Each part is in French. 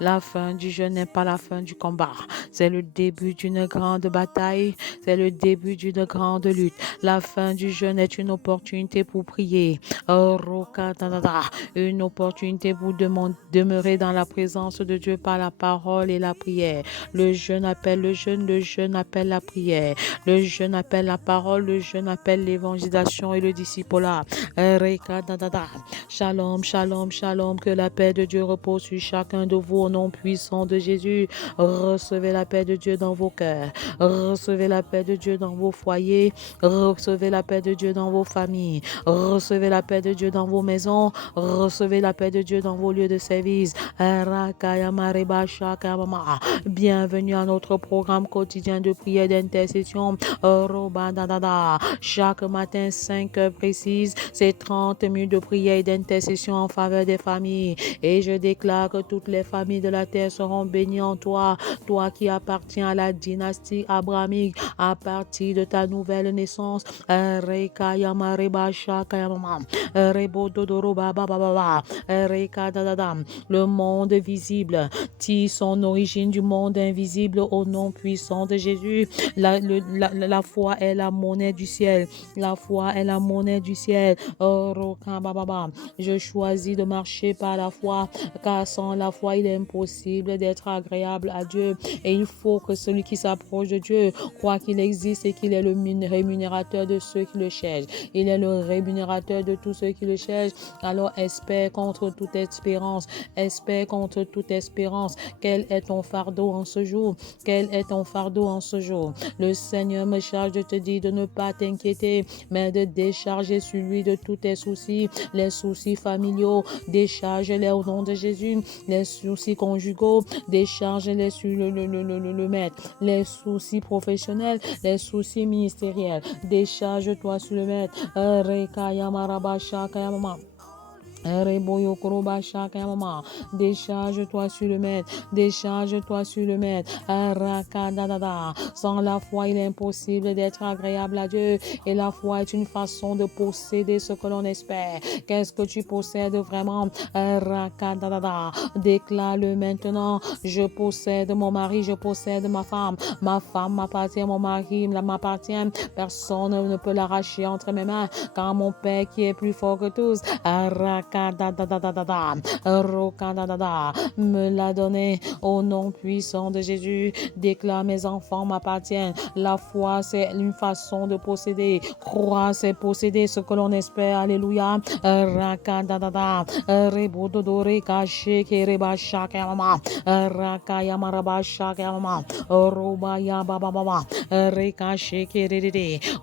La fin du jeu n'est pas la fin du combat. C'est le début d'une grande bataille. C'est le début d'une grande lutte. La fin du jeûne est une opportunité pour prier. Une opportunité pour demeurer dans la présence de Dieu par la parole et la prière. Le jeûne appelle le jeûne, le jeûne appelle la prière. Le jeûne appelle la parole, le jeûne appelle l'évangélisation et le discipulat. Shalom, shalom, shalom, que la paix de Dieu repose sur chacun de vous au nom puissant de Jésus. Recevez la paix de Dieu dans vos cœurs. Recevez la paix de Dieu dans vos foyers. Recevez la paix de Dieu dans vos familles. Recevez la paix de Dieu dans vos maisons. Recevez la paix de Dieu dans vos lieux de service. Bienvenue à notre programme quotidien de prière d'intercession. Chaque matin, 5 heures précises, c'est 30 minutes de prière et d'intercession en faveur des familles. Et je déclare que toutes les familles de la terre seront bénies en toi. Toi qui appartiens à la dynastie abrahamique à partir de ta nouvelle naissance. Le monde visible tire son origine du monde invisible au nom puissant de Jésus. La foi est la monnaie du ciel. La foi est la monnaie du ciel. Je choisis de marcher par la foi, car sans la foi, il est impossible d'être agréable à Dieu. Et il faut que celui qui s'approche de Dieu croit qu'il existe et qu'il est le rémunérateur de ceux qui le cherchent. Il est le rémunérateur de tous ceux qui le cherchent. Alors espère contre toute espérance. Espère contre toute espérance. Quel est ton fardeau en ce jour? Quel est ton fardeau en ce jour? Le Seigneur me charge de te dire de ne pas t'inquiéter, mais de décharger sur lui de tous tes soucis, les soucis familiaux, décharge-les au nom de Jésus, les soucis conjugaux, décharge-les sur le maître, les soucis professionnels, les soucis ministériels, décharge-toi sur le maître. Décharge-toi sur le maître, décharge-toi sur le maître. Sans la foi, il est impossible d'être agréable à Dieu. Et la foi est une façon de posséder ce que l'on espère. Qu'est-ce que tu possèdes vraiment? Déclare-le maintenant. Je possède mon mari, je possède ma femme. Ma femme m'appartient, mon mari m'appartient. Personne ne peut l'arracher entre mes mains, car mon Père qui est plus fort que tous me l'a donné au nom puissant de Jésus. Déclare: mes enfants m'appartiennent. La foi, c'est une façon de posséder. Croire, c'est posséder ce que l'on espère. Alléluia.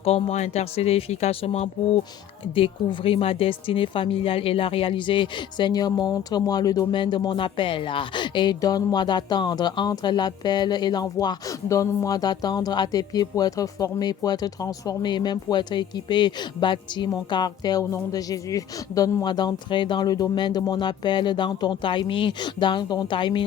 Comment intercéder efficacement pour découvrir ma destinée familiale et la réaliser? Seigneur, montre-moi le domaine de mon appel et donne-moi d'attendre entre l'appel et l'envoi. Donne-moi d'attendre à tes pieds pour être formé, pour être transformé, même pour être équipé. Bâtis mon caractère au nom de Jésus. Donne-moi d'entrer dans le domaine de mon appel, dans ton timing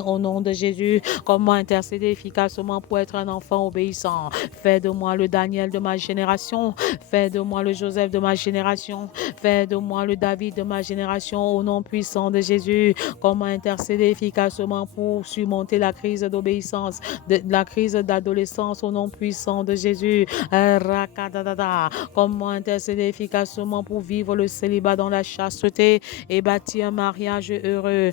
au nom de Jésus. Comment intercéder efficacement pour être un enfant obéissant? Fais de moi le Daniel de ma génération. Fais de moi le Joseph de ma génération. Fais de moi le David de ma génération au nom puissant de Jésus. Comment intercéder efficacement pour surmonter la crise d'obéissance, la crise d'adolescence au nom puissant de Jésus. Comment intercéder efficacement pour vivre le célibat dans la chasteté et bâtir un mariage heureux.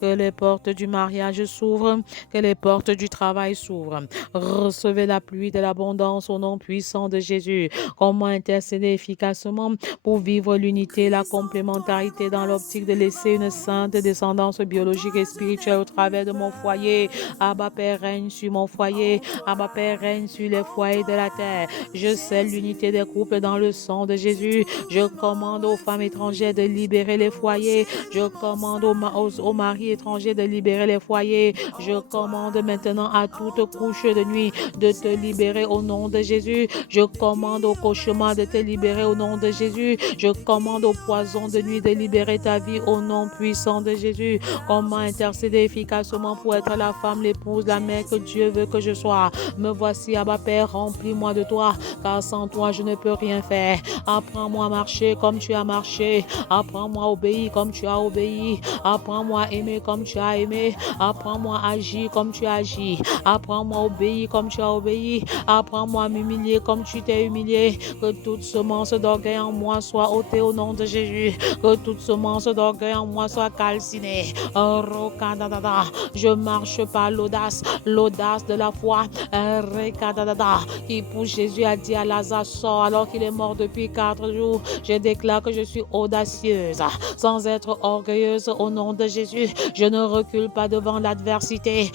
Que les portes du mariage s'ouvrent, que les portes du travail s'ouvrent. Recevez la pluie de l'abondance au nom puissant de Jésus. Comment intercéder efficacement pour vivre l'unité, la complémentarité dans l'optique de laisser une sainte descendance biologique et spirituelle au travers de mon foyer. Abba Père, règne sur mon foyer. Abba Père, règne sur les foyers de la terre. Je scelle l'unité des couples dans le sang de Jésus. Je commande aux femmes étrangères de libérer les foyers. Je commande aux maris étrangers de libérer les foyers. Je commande maintenant à toute couche de nuit de te libérer au nom de Jésus. Je commande au cauchemar de te libérer au nom de Jésus. Je commande au poison de nuit de libérer ta vie au nom puissant de Jésus. Comment intercéder efficacement pour être la femme, l'épouse, la mère que Dieu veut que je sois. Me voici, Abba Père, remplis-moi de toi, car sans toi je ne peux rien faire. Apprends-moi à marcher comme tu as marché. Apprends-moi à obéir comme tu as obéi. Apprends-moi à aimer comme tu as aimé. Apprends-moi à agir comme tu as agi. Apprends-moi à obéir comme tu as obéi. Apprends-moi à m'humilier comme tu t'es humilié. Que toute semence d'orgueil en moi soit ôtée au nom de Jésus. Que toute semence d'orgueil en moi soit calcinée. Je marche par l'audace de la foi. Qui pour Jésus a dit à Lazare, sort alors qu'il est mort depuis 4 jours. Je déclare que je suis audacieuse, sans être orgueilleuse au nom de Jésus. Je ne recule pas devant l'adversité.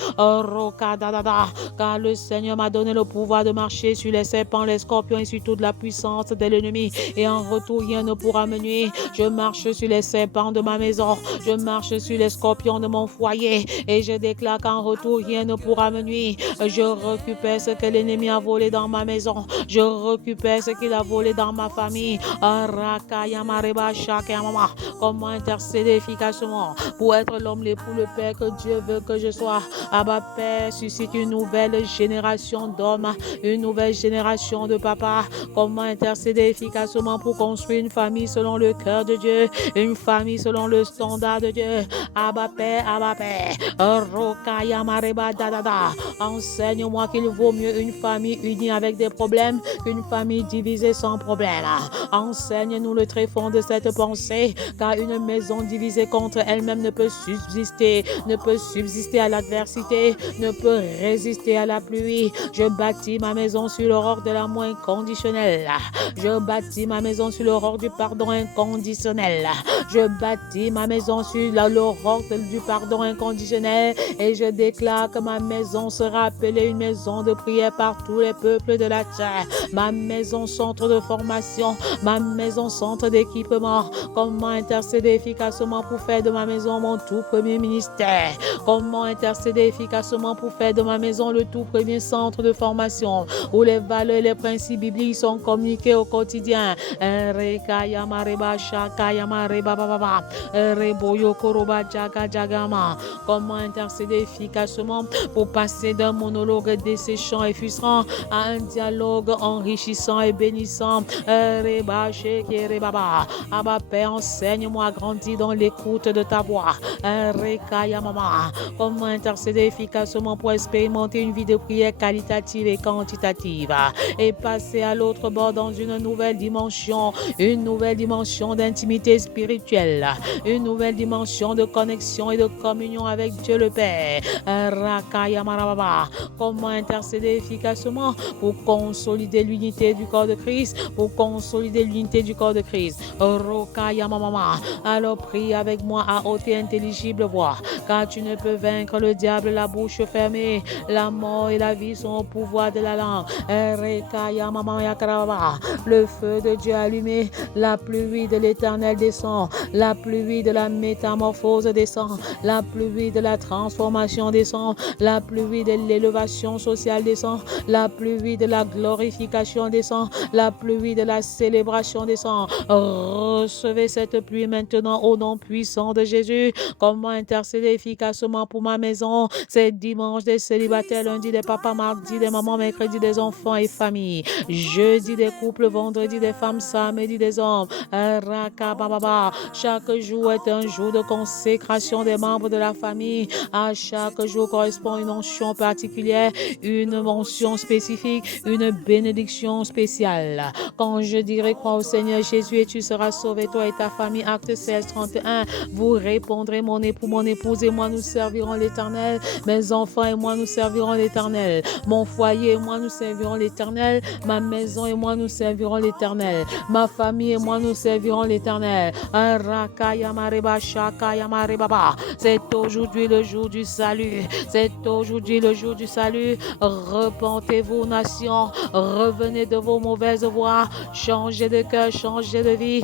Car le Seigneur m'a donné le pouvoir de marcher sur les serpents, les scorpions et sur toute la puissance de l'ennemi. Et en retour, rien ne pourra me nuire. Je marche sur les serpents de ma maison. Je marche sur les scorpions de mon foyer. Et je déclare qu'en retour, rien ne pourra me nuire. Je récupère ce que l'ennemi a volé dans ma maison. Je récupère ce qu'il a volé dans ma famille. Comment intercéder efficacement pour être l'homme, l'époux, le Père que Dieu veut que je sois. Abba Père, suscite une nouvelle génération d'hommes, une nouvelle génération de papas. Comment intercéder efficacement pour construire une famille selon le cœur de Dieu, une famille selon le standard de Dieu. Abba Père, enseigne-moi qu'il vaut mieux une famille unie avec des problèmes qu'une famille divisée sans problème. Enseigne-nous le tréfonds de cette pensée, car une maison divisée contre elle-même ne peut subsister à l'adversité, ne peut résister à la pluie. Je bâtis ma maison sur l'aurore de l'amour inconditionnel. Je bâtis ma maison sur l'aurore du pardon inconditionnel. Je bâtis ma maison sur l'aurore du pardon inconditionnel et je déclare que ma maison sera appelée une maison de prière par tous les peuples de la terre. Ma maison centre de formation, ma maison centre d'équipement. Comment intercéder efficacement pour faire de ma maison mon tout premier ministère? Comment intercéder efficacement pour faire de ma maison le tout premier centre de formation où les valeurs et les principes bibliques sont communiqués au quotidien? Comment intercéder efficacement pour passer d'un monologue desséchant et frustrant à un dialogue enrichissant et bénissant? Abba Père, enseigne-moi à grandir dans l'écoute de ta voix. Comment intercéder efficacement pour expérimenter une vie de prière qualitative et quantitative et passer à l'autre bord dans une nouvelle dimension d'intimité spirituelle, une nouvelle dimension de connexion et de communion avec Dieu le Père. Comment intercéder efficacement pour consolider l'unité du corps de Christ, Alors prie avec moi à haute et intelligible voix, car tu ne peux vaincre le diable la bouche fermée. La mort et la vie sont au pouvoir de la langue. Le feu de Dieu allumé, la pluie de l'Éternel descend, la pluie de la métamorphose descend, la pluie de la transformation descend, la pluie de l'élévation sociale descend, la pluie de la glorification descend, la pluie de la célébration descend. Recevez cette pluie maintenant au nom puissant de Jésus. Comment intercéder efficacement pour ma maison? C'est dimanche des célibataires, lundi des papas, mardi des mamans, mercredi des enfants et familles, jeudi des couples, vendredi des femmes, samedi des hommes. Chaque jour est un jour de consécration des membres de la famille. À chaque jour correspond une onction particulière, une mention spécifique, une bénédiction spéciale. Quand je dirai crois au Seigneur Jésus et tu seras sauvé, toi et ta famille. Acte 16, 31. Vous répondrez, mon époux, mon épouse et moi nous servirons l'Éternel. Mes enfants et moi nous servirons l'Éternel. Mon foyer et moi nous servirons l'Éternel. Ma maison et moi nous servirons l'Éternel. Ma famille et moi nous servirons l'Éternel. C'est aujourd'hui le jour du salut. C'est aujourd'hui le jour du salut. Repentez-vous, nation. Revenez de vos mauvaises voies. Changez de cœur, changez de vie.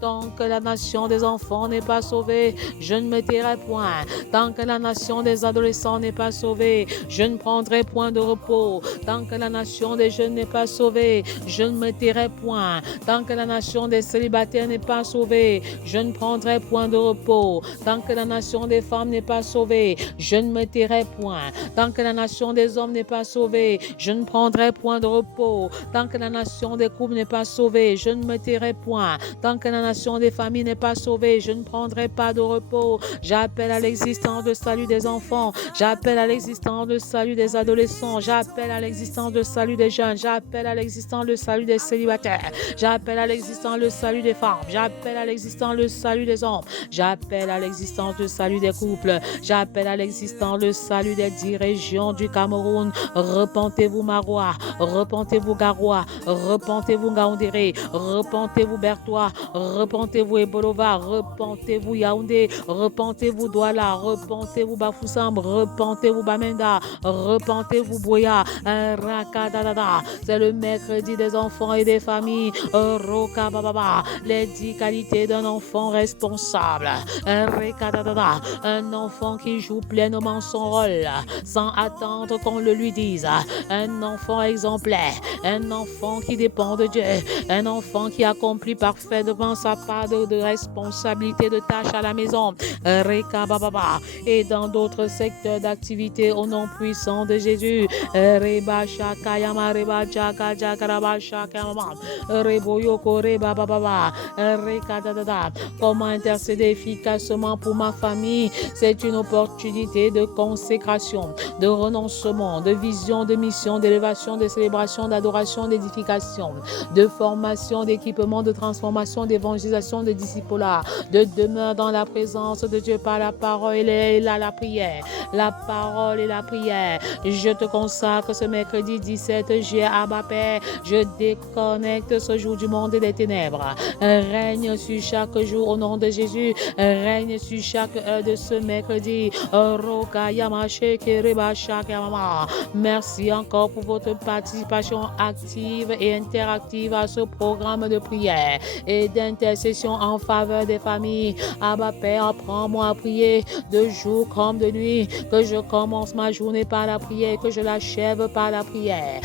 Tant que la nation des enfants n'est pas sauvée, je ne me tairai point. Tant que la nation des adolescents n'est pas sauvée, je ne prendrai point de repos. Tant que la nation des jeunes n'est pas sauvée, je ne me tairai point. Tant que la nation des célibataires n'est pas sauvée, je ne prendrai point de repos. Tant que la nation des femmes n'est pas sauvée, je ne me tairai point. Tant que la nation des hommes n'est pas sauvée, je ne prendrai point de repos. Tant que la nation des couples n'est pas sauvée, je ne me tairai point. Tant que la nation des familles n'est pas sauvée, je ne prendrai pas de repos. J'appelle à l'existence le salut des enfants. J'appelle à l'existence le salut des adolescents. J'appelle à l'existence le salut des jeunes. J'appelle à l'existence le salut des célibataires. J'appelle à l'existence le salut des femmes. J'appelle à l'existence le salut des hommes. J'appelle à l'existence le salut des couples. J'appelle à l'existence le salut des 10 régions du Cameroun. Repentez-vous Marois. Repentez-vous Garoua. Repentez-vous Ngaoundéré. Repentez-vous Bertois. Repentez-vous Ebolova. Repentez-vous Yaoundé. Repentez-vous Douala. Repentez-vous Bafoussam. Repentez-vous Bamenda. Repentez-vous Boya. Rakadadada. C'est le mercredi des enfants et des familles. Roka Bababa. Les 10 qualités d'un enfant responsable. Rekadadada. Un enfant qui joue pleinement son rôle sans attendre qu'on le lui dise. Un enfant exemplaire. Un enfant qui dépend de Dieu. Un enfant qui accomplit parfaitement sa part de responsabilité, de tâche à la maison. Reka Bababa. Et dans d'autres secteurs d'activité au nom puissant de Jésus. Reba Shakayama Reba Jaka Jakaraba Shakayama. Reboyoko Reba Bababa. Reka Dadada. Comment intercéder efficacement pour ma famille? C'est une opportunité de consécration, de renoncement, de vision, de mission, d'élévation, de célébration, d'adoration, d'édification, de formation, d'équipement, de transformation, d'évangélisation, de discipulat, de demeure dans la présence de Dieu par la parole et la prière. La parole et la prière. Je te consacre ce mercredi 17 juillet à ma Père. Je déconnecte ce jour du monde et des ténèbres. Règne sur chaque jour au nom de Jésus. Règne sur chaque heure de ce mercredi. Merci encore pour votre participation active et interactive à ce programme de prière et d'intercession en faveur des familles. Abba Père, apprends-moi à prier de jour comme de nuit, que je commence ma journée par la prière, que je l'achève par la prière.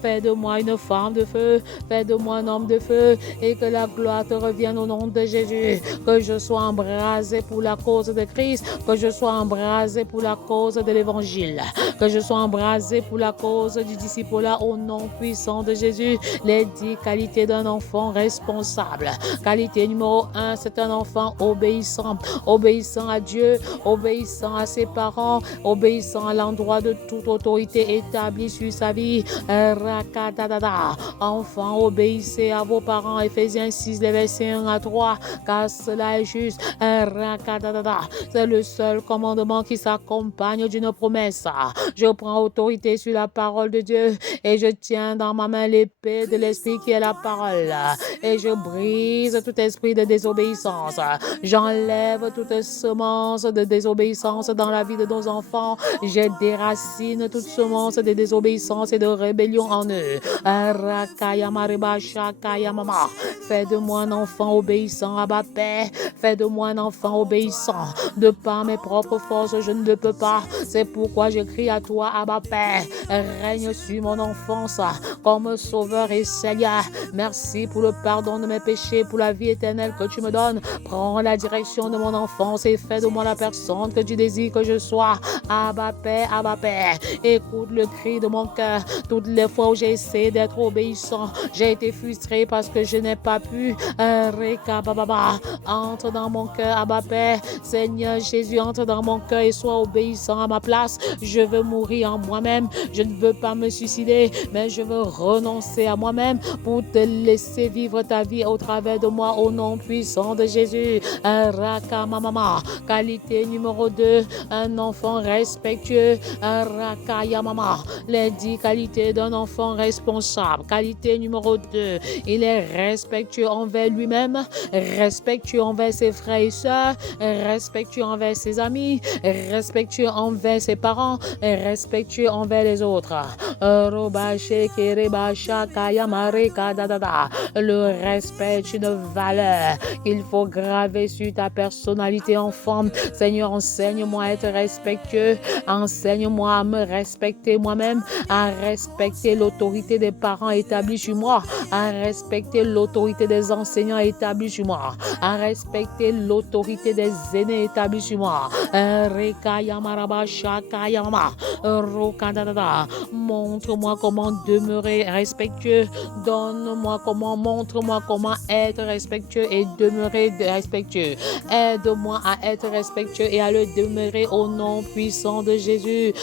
Fais de moi une femme de feu, fais de moi un homme de feu, et que la gloire te revienne au nom de Jésus. Que je sois embrasé pour la cause de Christ, que je sois embrasé pour la cause de l'évangile, que je sois embrasé pour la cause du discipulat au nom puissant de Jésus. Les 10 qualités d'un enfant responsable. Qualité numéro 1, c'est un enfant obéissant. Obéissant à Dieu, obéissant à ses parents, obéissant à l'endroit de toute autorité établie sur sa vie. Rakadadada. Enfant, obéissez à vos parents. Éphésiens 6, les versets 1 à 3, car cela est juste. Rakadadada. C'est le seul commandement qui s'accompagne d'une promesse. Je prends autorité sur la parole de Dieu et je tiens dans ma main l'épée de l'esprit qui est la parole. Et je brise tout esprit de désobéissance. J'enlève toute semence de désobéissance dans la vie de nos enfants. Je déracine toute semence de désobéissance et de rébellion en eux. Fais de moi un enfant obéissant à ma Père. Fais de moi un enfant obéissant. De par mes propres forces, je ne le peux pas. C'est pourquoi je crie à toi, Abba Père. Règne sur mon enfance comme sauveur et Seigneur. Merci pour le pardon de mes péchés, pour la vie éternelle que tu me donnes. Prends la direction de mon enfance et fais de moi la personne que tu désires que je sois. Abba Père, Abba Père. Écoute le cri de mon cœur. Toutes les fois où j'ai essayé d'être obéissant, j'ai été frustré parce que je n'ai pas pu. Entre dans mon cœur, Abba Père. Seigneur Jésus, entre dans mon cœur et sois obéissant à ma place. Je veux mourir en moi-même. Je ne veux pas me suicider, mais je veux renoncer à moi-même pour te laisser vivre ta vie au travers de moi au nom puissant de Jésus. Rakamamama. Qualité numéro 2, un enfant respectueux. Rakayamama. Les 10 qualités d'un enfant responsable. Qualité numéro 2, il est respectueux envers lui-même, respectueux envers ses frères et sœurs, respectueux envers ses amis, respectueux envers ses parents, respectueux envers les autres. Le respect est une valeur qu'il faut graver sur ta personnalité enfant. Seigneur, enseigne-moi à être respectueux, enseigne-moi à me respecter moi-même, à respecter l'autorité des parents établis sur moi, à respecter l'autorité des enseignants établis sur moi, à respecter l'autorité des aînés établis sur moi. Montre-moi comment demeurer respectueux. Montre-moi comment être respectueux et demeurer respectueux. Aide-moi à être respectueux et à le demeurer au nom puissant de Jésus.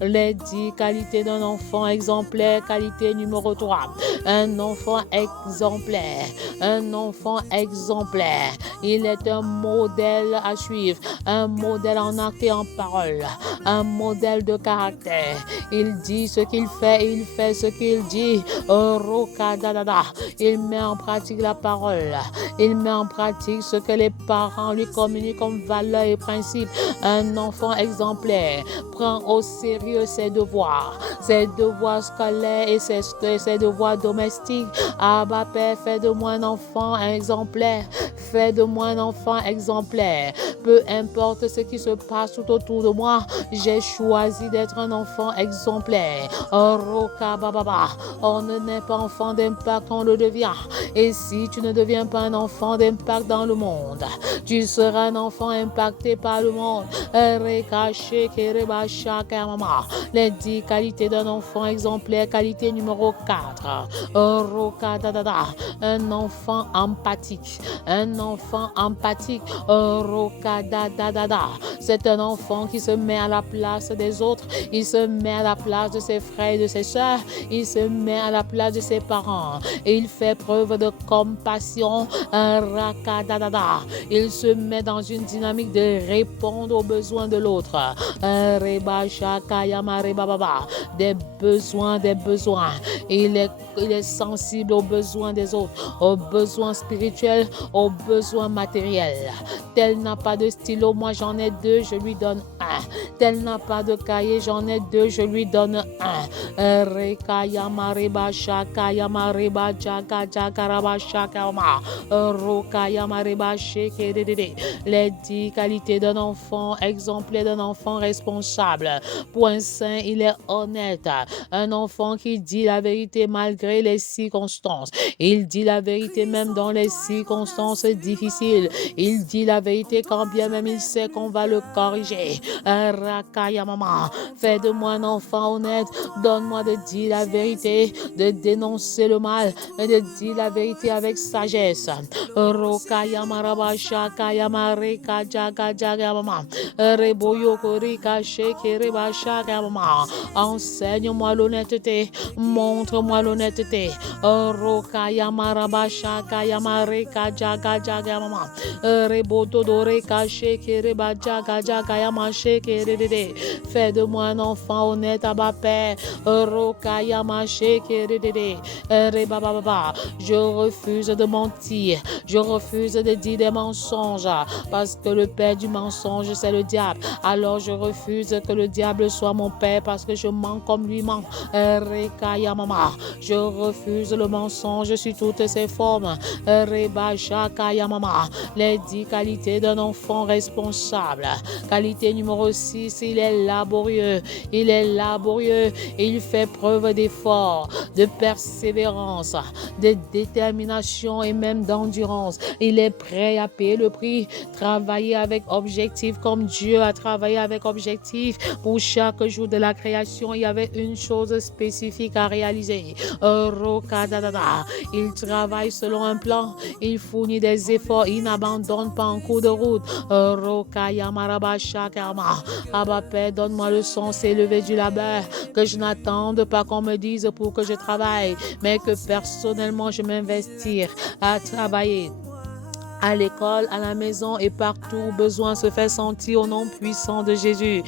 Les 10 qualités d'un enfant exemplaire. Qualité numéro 3. Un enfant exemplaire. Un enfant exemplaire. Il est un modèle à suivre. Un modèle en acte et en parole. Un modèle de caractère. Il dit ce qu'il fait, il fait ce qu'il dit. Il met en pratique la parole. Il met en pratique ce que les parents lui communiquent comme valeurs et principes. Un enfant exemplaire prend au sérieux ses devoirs scolaires et ses devoirs domestiques. Abba Père, fais de moi un enfant exemplaire. Fais de moi un enfant exemplaire. Peu importe ce qui se passe tout autour de moi, j'ai choisi d'être un enfant exemplaire. On ne naît pas enfant d'impact, on le devient. Et si tu ne deviens pas un enfant d'impact dans le monde, tu seras un enfant impacté par le monde. Les 10 qualités d'un enfant exemplaire. Qualité numéro 4. Un enfant empathique. Un enfant empathique. C'est un enfant qui se met à la place des autres. Il se met à la place de ses frères et de ses sœurs. Il se met à la place de ses parents. Et il fait preuve de compassion. Il se met dans une dynamique de répondre aux besoins de l'autre. Des besoins. Il est sensible aux besoins des autres, aux besoins spirituels, aux besoins matériels. Tel n'a pas de stylo, moi j'en ai 2, je lui donne 1. Tel n'a pas de cahier, j'en ai 2, je lui donne 1. Les 10 qualités d'un enfant exemplaire, d'un enfant responsable. Point 5, il est honnête. Un enfant qui dit la vérité malgré les circonstances. Il dit la vérité même dans les circonstances difficiles. Il dit la vérité quand bien même il sait qu'on va le corriger. Fais de moi un enfant honnête. Donne-moi de dire la vérité, de dénoncer le mal, et de dire la vérité avec sagesse. Enseigne-moi l'honnêteté, montre-moi l'honnêteté. Fais de moi un enfant honnête, Abba Père. Je refuse de mentir, je refuse de dire des mensonges, parce que le père du mensonge c'est le diable. Alors je refuse que le diable soit mon père, parce que je mens comme lui ment. Je refuse le mensonge sur toutes ses formes. Les 10 qualités d'un enfant responsable. Qualité numéro 6, il est laborieux. Il est laborieux et il fait preuve d'effort, de persévérance, de détermination et même d'endurance. Il est prêt à payer le prix, travailler avec objectif comme Dieu a travaillé avec objectif. Pour chaque jour de la création, il y avait une chose spécifique à réaliser. Il travaille selon un plan, il fournit des efforts, il n'abandonne pas en cours de route. Abba Père, donne-moi le sens élevé du labeur, que je n'attende pas qu'on me dise pour que je travaille, mais que personnellement je m'investis à travailler. À l'école, à la maison et partout où besoin se fait sentir au nom puissant de Jésus.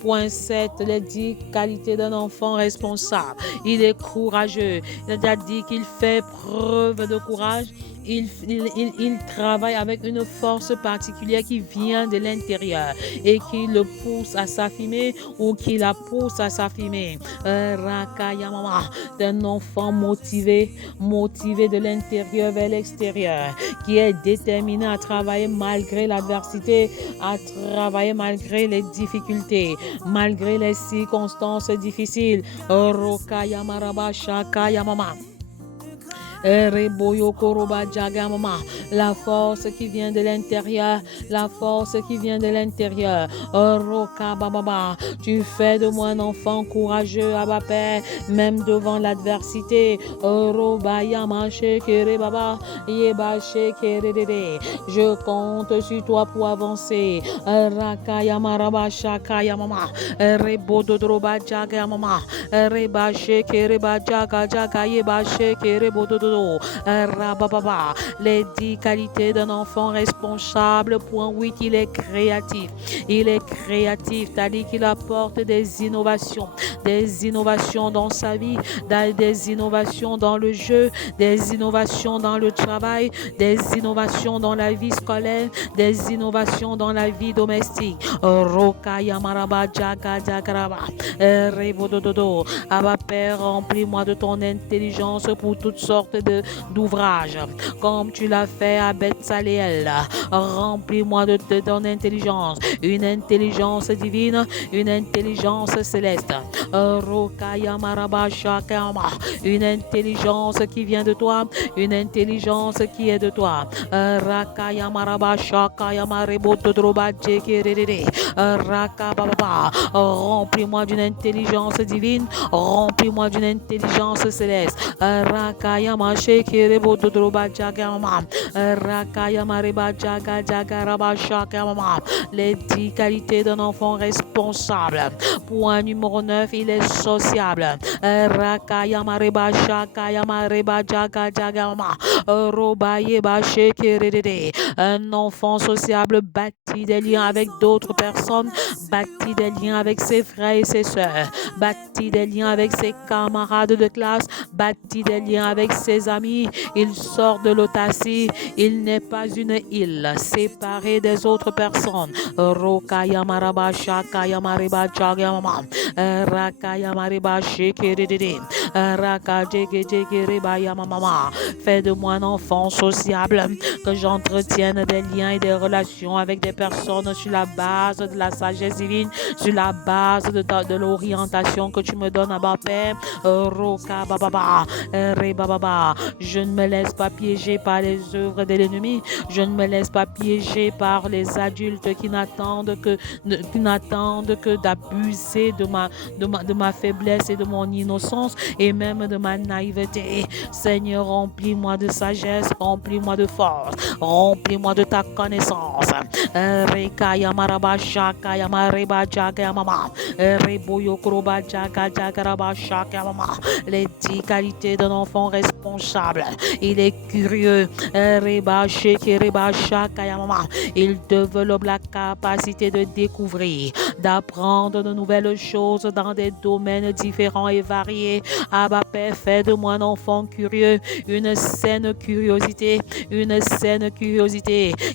Point 7, les 10 qualités d'un enfant responsable. Il est courageux. Il a dit qu'il fait preuve de courage. il travaille avec une force particulière qui vient de l'intérieur et qui le pousse à s'affirmer ou qui la pousse à s'affirmer. Rakayamama, d'un enfant motivé de l'intérieur vers l'extérieur, qui est déterminé à travailler malgré l'adversité, à travailler malgré les difficultés, malgré les circonstances difficiles. Rokayamaraba Shakayamama. La force qui vient de l'intérieur, la force qui vient de l'intérieur. Tu fais de moi un enfant courageux, Abba Père, même devant l'adversité. Je compte sur toi pour avancer. Les 10 qualités d'un enfant responsable. Point 8, il est créatif. Il est créatif, c'est-à-dire qu'il apporte des innovations dans sa vie, des innovations dans le jeu, des innovations dans le travail, des innovations dans la vie scolaire, des innovations dans la vie domestique. Abba Père, remplis-moi de ton intelligence pour toutes sortes d'ouvrages, comme tu l'as fait à Bethsaléel. Remplis-moi de ton intelligence, une intelligence divine, une intelligence céleste. Une intelligence qui vient de toi, une intelligence qui est de toi. Remplis-moi d'une intelligence divine, remplis-moi d'une intelligence céleste. Les 10 qualités d'un enfant responsable. Point numéro 9, il est sociable. Un enfant sociable bâtit des liens avec d'autres personnes, bâtit des liens avec ses frères et ses sœurs, bâtit des liens avec ses camarades de classe, bâtit des liens avec ses amis. Il sort de l'autarcie. Il n'est pas une île séparée des autres personnes. Fais de moi un enfant sociable, que j'entretienne des liens et des relations avec des personnes sur la base de la sagesse divine, sur la base de l'orientation que tu me donnes, Abba Père. Je ne me laisse pas piéger par les œuvres de l'ennemi. Je ne me laisse pas piéger par les adultes qui n'attendent que d'abuser de ma faiblesse et de mon innocence et même de ma naïveté. Seigneur, remplis-moi de sagesse, remplis-moi de force, remplis-moi de ta connaissance. Les 10 qualités d'un enfant responsable. Il est curieux. Il développe la capacité de découvrir, d'apprendre de nouvelles choses dans des domaines différents et variés. Abba Père, fais de moi un enfant curieux, une saine curiosité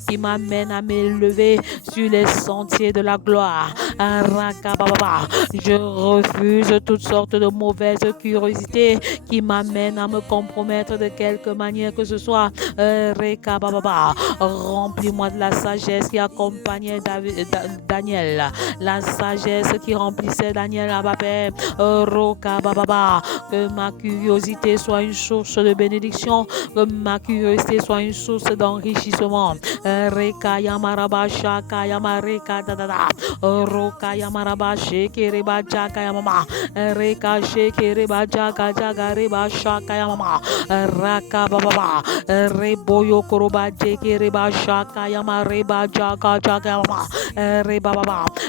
qui m'amène à m'élever sur les sentiers de la gloire. Je refuse toutes sortes de mauvaises curiosités qui m'amènent à me compromettre de quelque manière que ce soit. Remplis-moi de la sagesse qui accompagnait Daniel, la sagesse qui remplissait Daniel, Abba Père. Que ma curiosité soit une source de bénédiction, que ma curiosité soit une source d'enrichissement.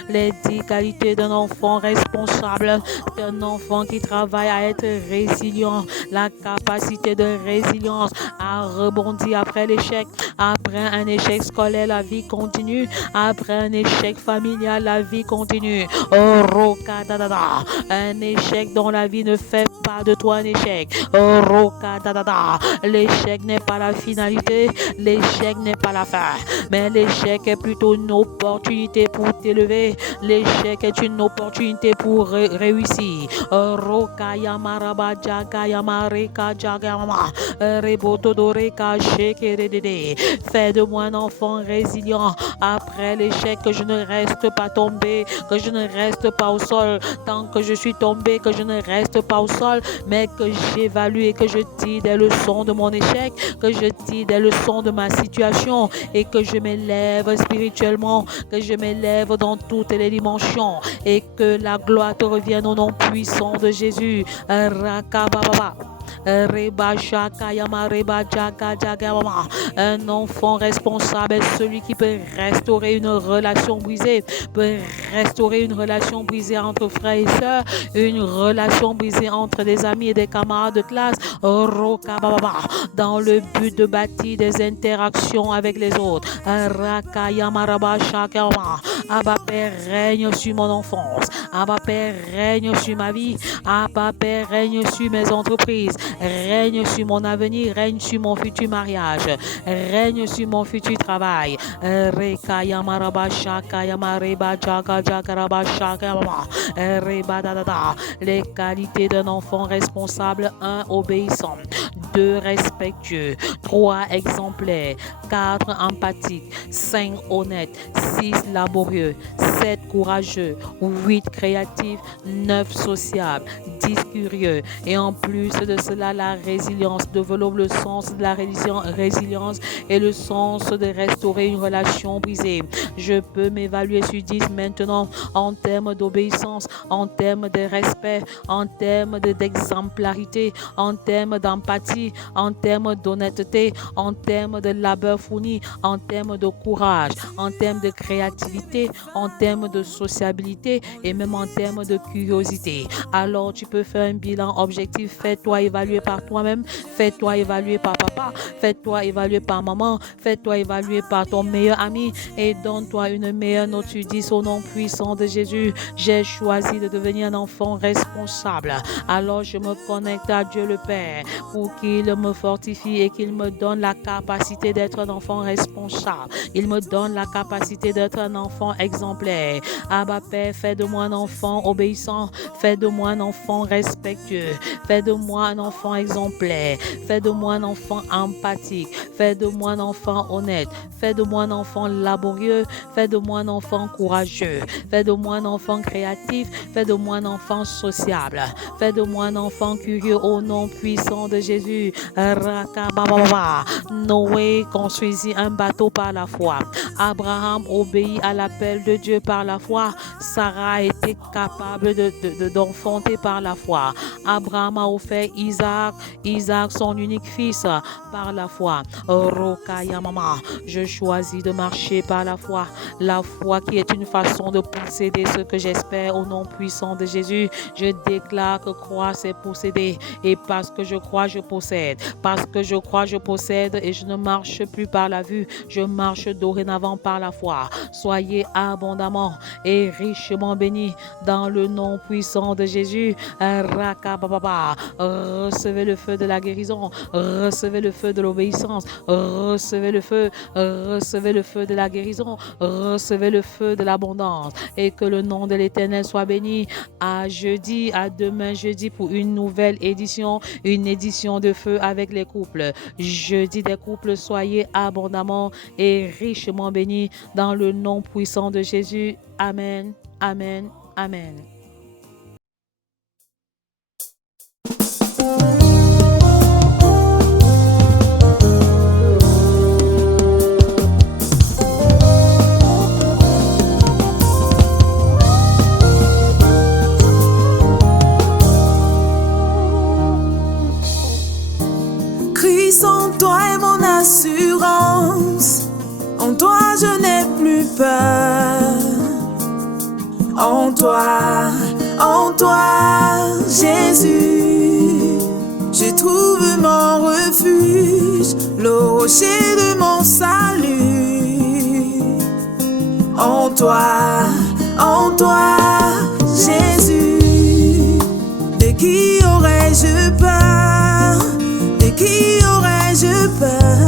Les 10 qualités d'un enfant responsable, d'un enfant qui travaille à être résilient, la capacité de résilience à rebondir après l'échec, après un échec scolaire, la vie continue, après un échec familial, la vie continue. Oh, roka da da da. Un échec dans la vie ne fait pas de toi un échec. Oh, roka da da da. L'échec n'est pas la finalité, l'échec n'est pas la fin, mais l'échec est plutôt une opportunité pour t'élever. L'échec est une opportunité pour réussir. Roka yamaraba jaga yamareka jaga yama reboto doreka shekerede. Fais de moi un enfant résilient. Après l'échec, que je ne reste pas tombé, que je ne reste pas au sol. Tant que je suis tombé, que je ne reste pas au sol, mais que j'évalue et que je tire des leçons de mon échec, que je tire des leçons de ma situation et que je m'élève spirituellement, que je m'élève dans toutes les dimensions et que la gloire te revienne au nom puissant de Jésus. Rakababa. Un enfant responsable est celui qui peut restaurer une relation brisée, peut restaurer une relation brisée entre frères et sœurs, une relation brisée entre des amis et des camarades de classe, dans le but de bâtir des interactions avec les autres. Abba Père, règne sur mon enfance. Abba Père, règne sur ma vie. Abba Père, règne sur mes entreprises. Règne sur mon avenir, règne sur mon futur mariage, règne sur mon futur travail. Les qualités d'un enfant responsable: 1. Obéissant, 2. Respectueux, 3. Exemplaire, 4. Empathique, 5. Honnête, 6. Laborieux, 7. Courageux, 8. Créatif, 9. Sociable, 10. Curieux. Et en plus de cela, la résilience. Développe le sens de la résilience et le sens de restaurer une relation brisée. Je peux m'évaluer sur 10 maintenant en termes d'obéissance, en termes de respect, en termes d'exemplarité, en termes d'empathie, en termes d'honnêteté, en termes de labeur fourni, en termes de courage, en termes de créativité, en termes de sociabilité et même en termes de curiosité. Alors tu peux faire un bilan objectif. Fais-toi évaluer par toi-même, fais-toi évaluer par papa, fais-toi évaluer par maman, fais-toi évaluer par ton meilleur ami et donne-toi une meilleure note sur 10 au nom puissant de Jésus. J'ai choisi de devenir un enfant responsable. Alors je me connecte à Dieu le Père pour qu'il me fortifie et qu'il me donne la capacité d'être un enfant responsable. Il me donne la capacité d'être un enfant exemplaire. Abba Père, fais de moi un enfant obéissant, fais de moi un enfant respectueux, fais de moi un enfant exemplaire, fais de moi un enfant empathique, fais de moi un enfant honnête, fais de moi un enfant laborieux, fais de moi un enfant courageux, fais de moi un enfant créatif, fais de moi un enfant sociable, fais de moi un enfant curieux au nom puissant de Jésus. Noé construisit un bateau par la foi. Abraham obéit à l'appel de Dieu par la foi. Sarah était capable d'enfanter par la foi. Abraham a offert Isaac son unique fils par la foi. Je choisis de marcher par la foi qui est une façon de posséder ce que j'espère au nom puissant de Jésus. Je déclare que croire c'est posséder et parce que je crois je possède, parce que je crois je possède et je ne marche plus par la vue, je marche dorénavant par la foi. Soyez abondamment et richement bénis dans le nom puissant de Jésus. Recevez le feu de la guérison, recevez le feu de l'obéissance, recevez le feu de la guérison, recevez le feu de l'abondance et que le nom de l'Éternel soit béni. À jeudi, à demain jeudi pour une nouvelle édition, une édition de feu avec les couples. Jeudi des couples, soyez abondamment et richement bénis dans le nom puissant de Jésus. Amen, amen, amen. Christ en toi est mon assurance, en toi je n'ai plus peur. En toi, Jésus, je trouve mon refuge, le rocher de mon salut. En toi, toi, Jésus. De qui aurais-je peur? De qui aurais-je peur?